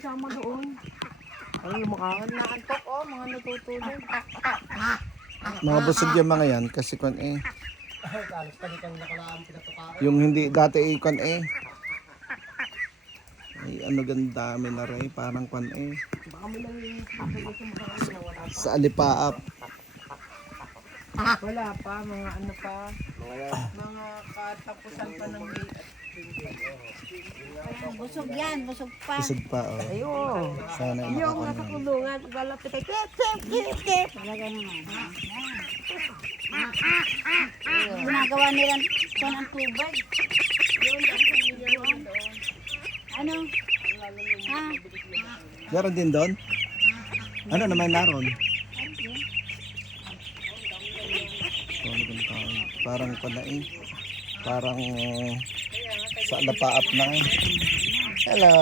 isama doon. Ano lumakangan na antok mga natutulog. Mga busog yung mga yan kasi kung yung hindi dati kung ay ano ganda dami na rin parang kung Baka mo lang yung sa alipaap. wala pa, mga ano pa. Mga katapusan pa ng May at Busog yan, busog pa. Busog pa oh. ayun. Sana Yung nasa kulungan, lalapit ay kip, kip, kip, kip. Talaga naman. Ginagawa nila kung ang tubig. Ano? Ha? Meron din doon? Ano naman naroon? Parang panain. Parang sa alapaap na. Hello.